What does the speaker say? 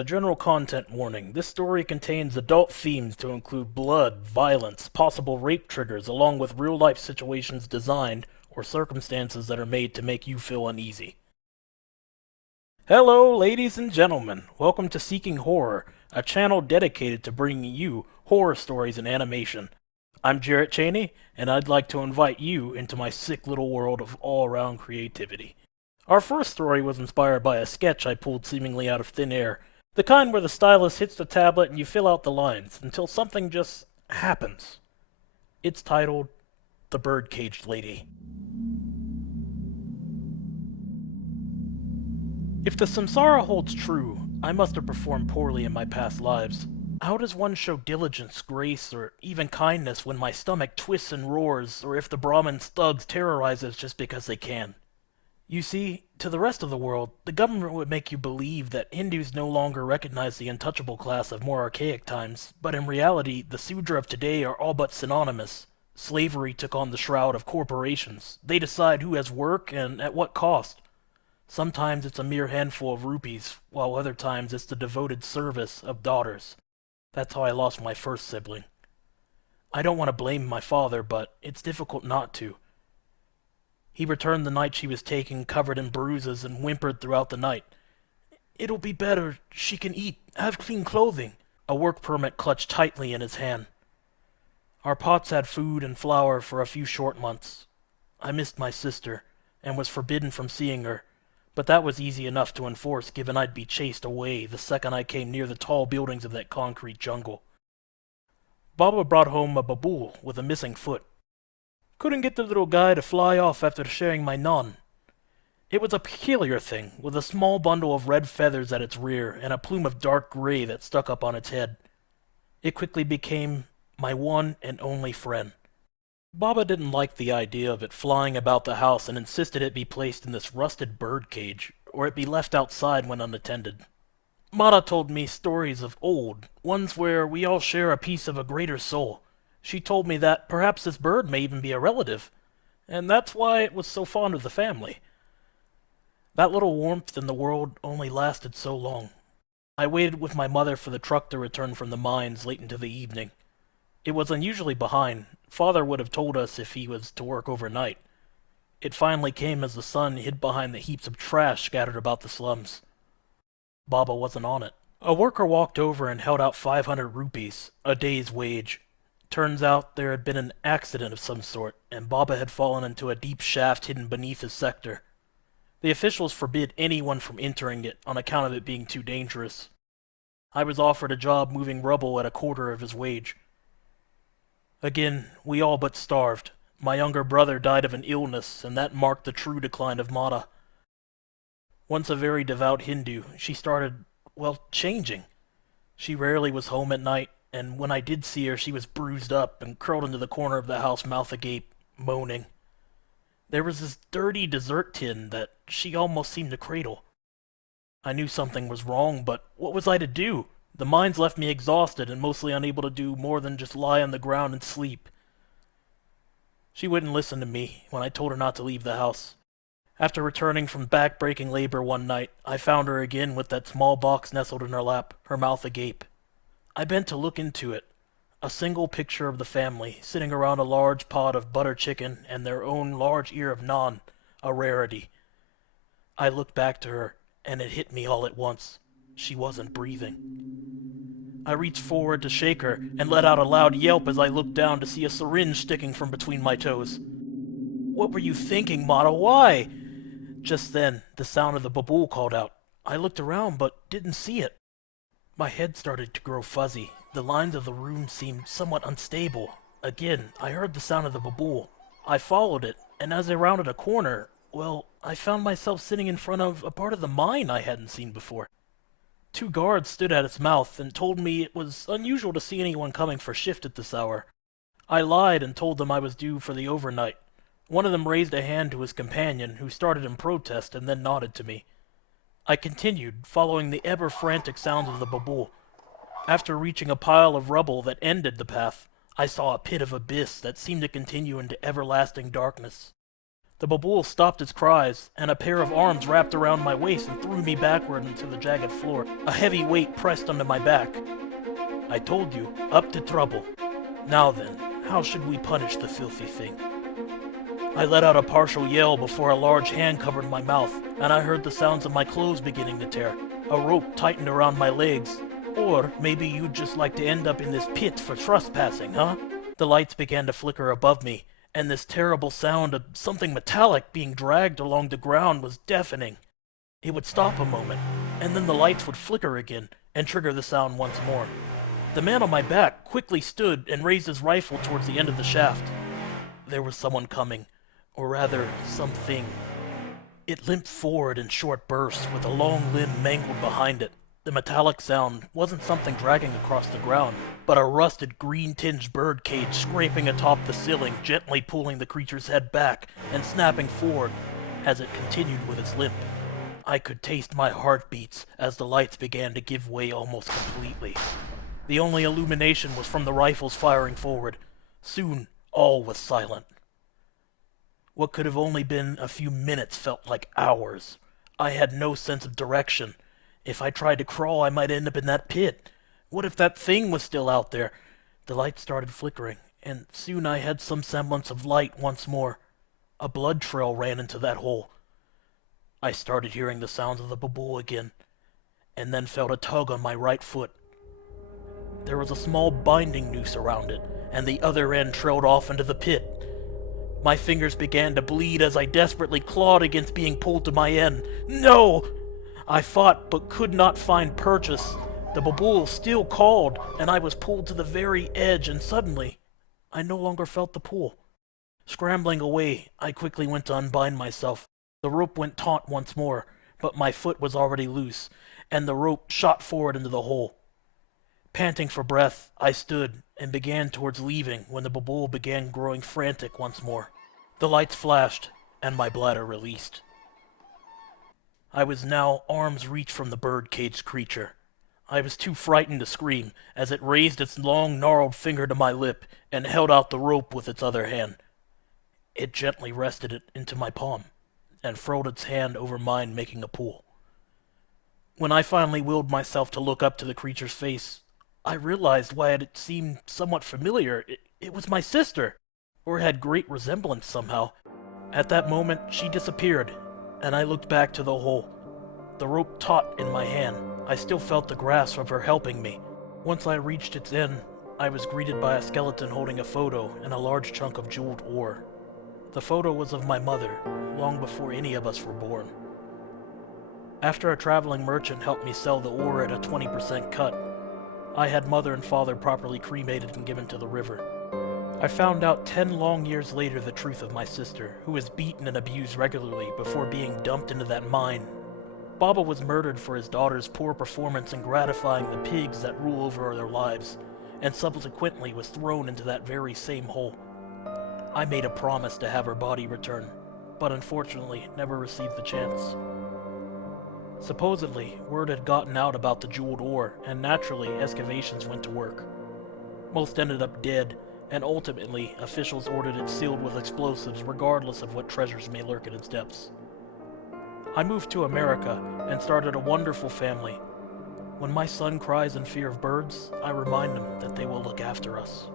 A general content warning. This story contains adult themes to include blood, violence, possible rape triggers, along with real-life situations designed or circumstances that are made to make you feel uneasy. Hello, ladies and gentlemen. Welcome to Seeking Horror, a channel dedicated to bringing you horror stories in animation. I'm Jarret Chaney, and I'd like to invite you into my sick little world of all-around creativity. Our first story was inspired by a sketch I pulled seemingly out of thin air, the kind where the stylus hits the tablet and you fill out the lines until something just happens. It's titled The Birdcaged Lady. If the samsara holds true, I must have performed poorly in my past lives. How does one show diligence, grace, or even kindness when my stomach twists and roars, or if the Brahmin's thugs terrorize us just because they can? You see, to the rest of the world, the government would make you believe that Hindus no longer recognize the untouchable class of more archaic times, but in reality, the Sudra of today are all but synonymous. Slavery took on the shroud of corporations. They decide who has work and at what cost. Sometimes it's a mere handful of rupees, while other times it's the devoted service of daughters. That's how I lost my first sibling. I don't want to blame my father, but it's difficult not to. He returned the night she was taken, covered in bruises, and whimpered throughout the night. "It'll be better. She can eat, have clean clothing." A work permit clutched tightly in his hand. Our pots had food and flour for a few short months. I missed my sister, and was forbidden from seeing her, but that was easy enough to enforce given I'd be chased away the second I came near the tall buildings of that concrete jungle. Baba brought home a babool with a missing foot. Couldn't get the little guy to fly off after sharing my naan. It was a peculiar thing, with a small bundle of red feathers at its rear and a plume of dark gray that stuck up on its head. It quickly became my one and only friend. Baba didn't like the idea of it flying about the house and insisted it be placed in this rusted bird cage, or it be left outside when unattended. Mata told me stories of old, ones where we all share a piece of a greater soul. She told me that perhaps this bird may even be a relative, and that's why it was so fond of the family. That little warmth in the world only lasted so long. I waited with my mother for the truck to return from the mines late into the evening. It was unusually behind. Father would have told us if he was to work overnight. It finally came as the sun hid behind the heaps of trash scattered about the slums. Baba wasn't on it. A worker walked over and held out 500 rupees, a day's wage. Turns out there had been an accident of some sort, and Baba had fallen into a deep shaft hidden beneath his sector. The officials forbid anyone from entering it on account of it being too dangerous. I was offered a job moving rubble at a quarter of his wage. Again, we all but starved. My younger brother died of an illness, and that marked the true decline of Mata. Once a very devout Hindu, she started, changing. She rarely was home at night, and when I did see her, she was bruised up and curled into the corner of the house, mouth agape, moaning. There was this dirty dessert tin that she almost seemed to cradle. I knew something was wrong, but what was I to do? The mines left me exhausted and mostly unable to do more than just lie on the ground and sleep. She wouldn't listen to me when I told her not to leave the house. After returning from back-breaking labor one night, I found her again with that small box nestled in her lap, her mouth agape. I bent to look into it. A single picture of the family, sitting around a large pot of butter chicken and their own large ear of naan, a rarity. I looked back to her, and it hit me all at once. She wasn't breathing. I reached forward to shake her and let out a loud yelp as I looked down to see a syringe sticking from between my toes. "What were you thinking, Mata? Why?" Just then, the sound of the babool called out. I looked around but didn't see it. My head started to grow fuzzy. The lines of the room seemed somewhat unstable. Again, I heard the sound of the babool. I followed it, and as I rounded a corner, I found myself sitting in front of a part of the mine I hadn't seen before. 2 guards stood at its mouth and told me it was unusual to see anyone coming for shift at this hour. I lied and told them I was due for the overnight. One of them raised a hand to his companion, who started in protest and then nodded to me. I continued, following the ever-frantic sounds of the babool. After reaching a pile of rubble that ended the path, I saw a pit of abyss that seemed to continue into everlasting darkness. The babool stopped its cries, and a pair of arms wrapped around my waist and threw me backward into the jagged floor. A heavy weight pressed onto my back. I told you, up to trouble. Now then, how should we punish the filthy thing? I let out a partial yell before a large hand covered my mouth, and I heard the sounds of my clothes beginning to tear. A rope tightened around my legs. Or maybe you'd just like to end up in this pit for trespassing, huh? The lights began to flicker above me, and this terrible sound of something metallic being dragged along the ground was deafening. It would stop a moment, and then the lights would flicker again and trigger the sound once more. The man on my back quickly stood and raised his rifle towards the end of the shaft. There was someone coming, or rather, something. It limped forward in short bursts with a long limb mangled behind it. The metallic sound wasn't something dragging across the ground, but a rusted green-tinged bird cage scraping atop the ceiling, gently pulling the creature's head back and snapping forward as it continued with its limp. I could taste my heartbeats as the lights began to give way almost completely. The only illumination was from the rifles firing forward. Soon, all was silent. What could have only been a few minutes felt like hours. I had no sense of direction. If I tried to crawl, I might end up in that pit. What if that thing was still out there? The light started flickering, and soon I had some semblance of light once more. A blood trail ran into that hole. I started hearing the sounds of the babool again, and then felt a tug on my right foot. There was a small binding noose around it, and the other end trailed off into the pit. My fingers began to bleed as I desperately clawed against being pulled to my end. No! I fought, but could not find purchase. The babool still called, and I was pulled to the very edge, and suddenly, I no longer felt the pull. Scrambling away, I quickly went to unbind myself. The rope went taut once more, but my foot was already loose, and the rope shot forward into the hole. Panting for breath, I stood and began towards leaving when the babool began growing frantic once more. The lights flashed, and my bladder released. I was now arm's reach from the bird-caged creature. I was too frightened to scream as it raised its long, gnarled finger to my lip and held out the rope with its other hand. It gently rested it into my palm and furled its hand over mine, making a pull. When I finally willed myself to look up to the creature's face, I realized why it seemed somewhat familiar. It was my sister, or had great resemblance somehow. At that moment, she disappeared, and I looked back to the hole. The rope taut in my hand. I still felt the grasp of her helping me. Once I reached its end, I was greeted by a skeleton holding a photo and a large chunk of jeweled ore. The photo was of my mother, long before any of us were born. After a traveling merchant helped me sell the ore at a 20% cut, I had mother and father properly cremated and given to the river. I found out 10 long years later the truth of my sister, who was beaten and abused regularly before being dumped into that mine. Baba was murdered for his daughter's poor performance in gratifying the pigs that rule over their lives, and subsequently was thrown into that very same hole. I made a promise to have her body returned, but unfortunately never received the chance. Supposedly, word had gotten out about the jeweled ore, and naturally excavations went to work. Most ended up dead, and ultimately officials ordered it sealed with explosives regardless of what treasures may lurk in its depths. I moved to America and started a wonderful family. When my son cries in fear of birds, I remind him that they will look after us.